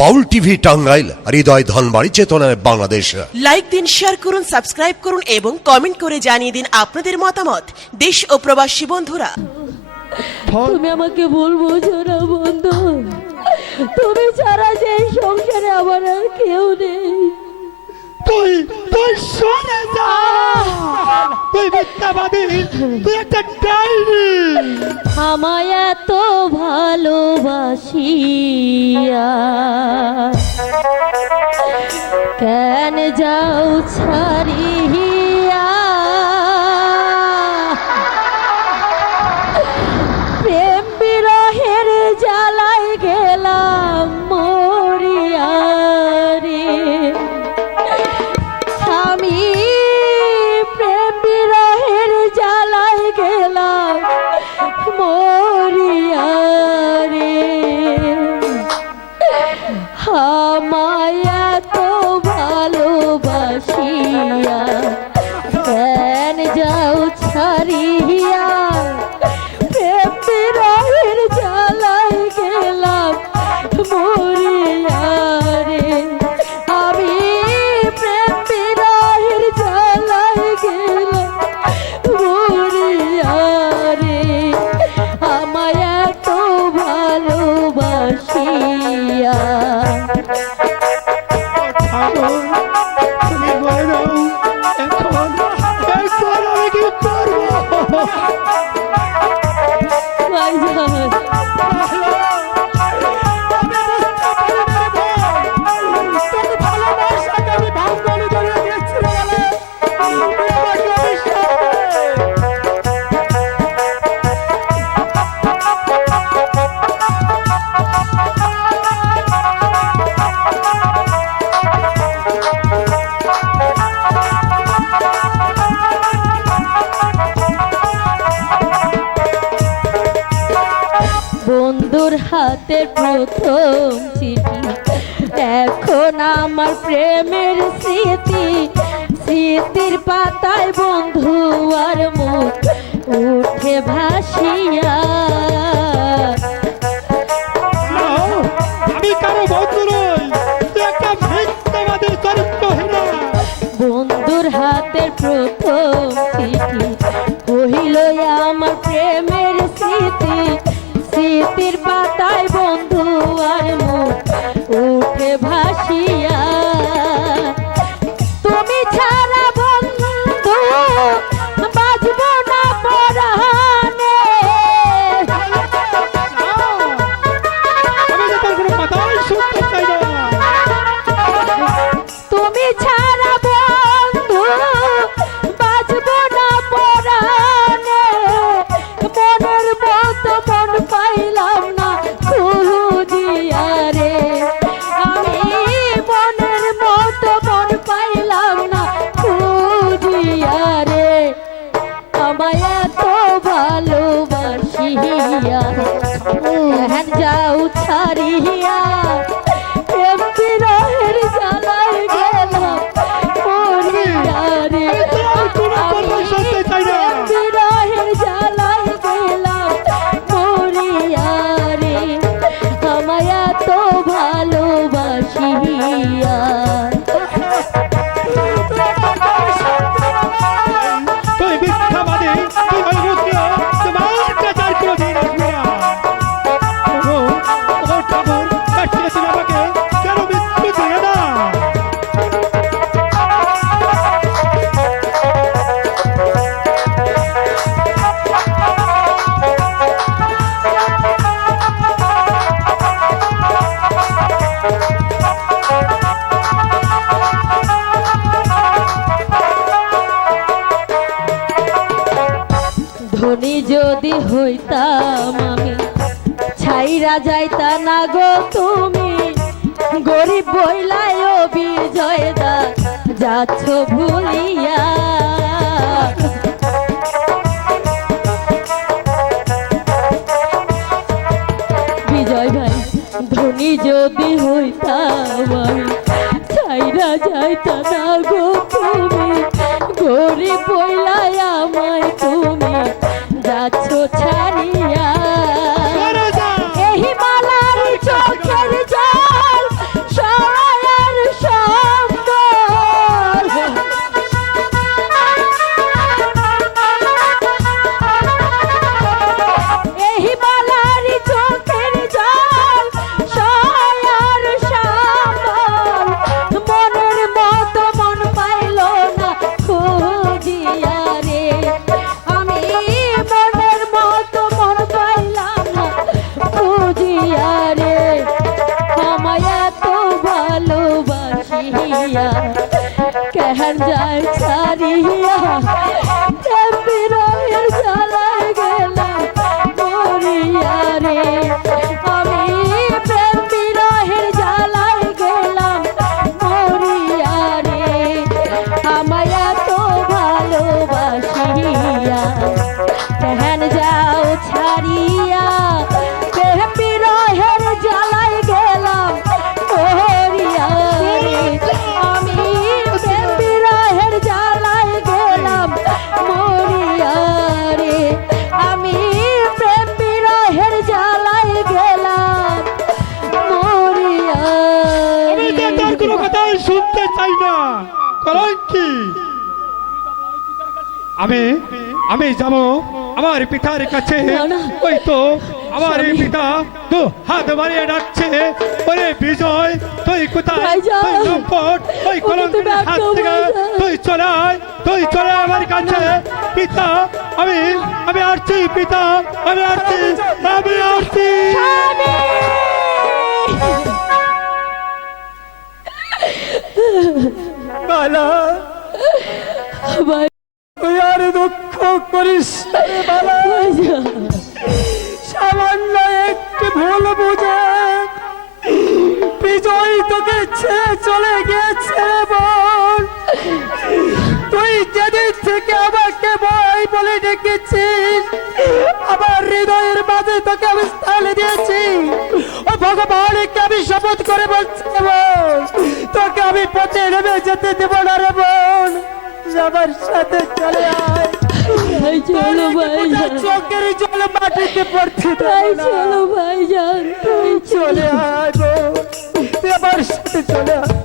বাউল TV Tangail হৃদয় ধনবাড়ি চেতনায় Bangladesh. Like দিন share করুন সাবস্ক্রাইব করুন এবং কমেন্ট করে জানিয়ে দিন আপনাদের মতামত। দেশ ও প্রবাসী বন্ধুরা। তুমি আমাকে বলব বুঝো বন্ধু। তুমি ছাড়া যে সংসারে আমার আর কেউ নেই। তুই তুই শুনে যা। তুই মিথ্যাবাদী। তুই একটা ডাইনি। আমায় এত ভালোবাসিয়া। হামায়া তো ভালোবাসিয়া ধ্যান যাও ছাড়িয়া। প্রেমের জ্বালাই গেলাম মরিয়া হাতের প্রথম চিঠি। এখন আমার প্রেমের স্মৃতি স্মৃতির পাতায় বন্ধু আর মুখ উঠে ভাসিয়া যাচ্ছ ভুলিয়া। বিজয় ভাই ধনী যদি হইতাম আমি চাইরা যাইতাম শুনতে চাই না। কলঙ্কি আমি আমি যাব আমার পিতার কাছে। ওই তো আমার পিতা তো হাত বাড়িয়ে ডাকছে। ওরে বিজয় তুই কোথায়। তুই লম্পট ওই কলঙ্কের হাত থেকে তুই চলে তুই চলে আমার কাছে। পিতা আমি আমি আসছি পিতা আমি আসছি আমি আসছি। বালা। তুই দুঃখ করিস সামান্য একটি ভুল বুঝে বিজয় তোকে ছেড়ে চলে গেছে বল। তুই যেদিন থেকে আমাকে ভাই বলে ডেকেছিস, আমার হৃদয়ের মাঝে তোকে আমি স্থান দিয়েছি। ও ভগবানকে আমি শপথ করে বলছি বল। তোকে আমি পচে নেমে যেতে দেবো না রে বোন। আমার সাথে চলে আয়। ভাই চলো ভাইজান চোখের জল মাটিতে দেবো না। চলো চলে আয় গো। আমার সাথে চলে আয়।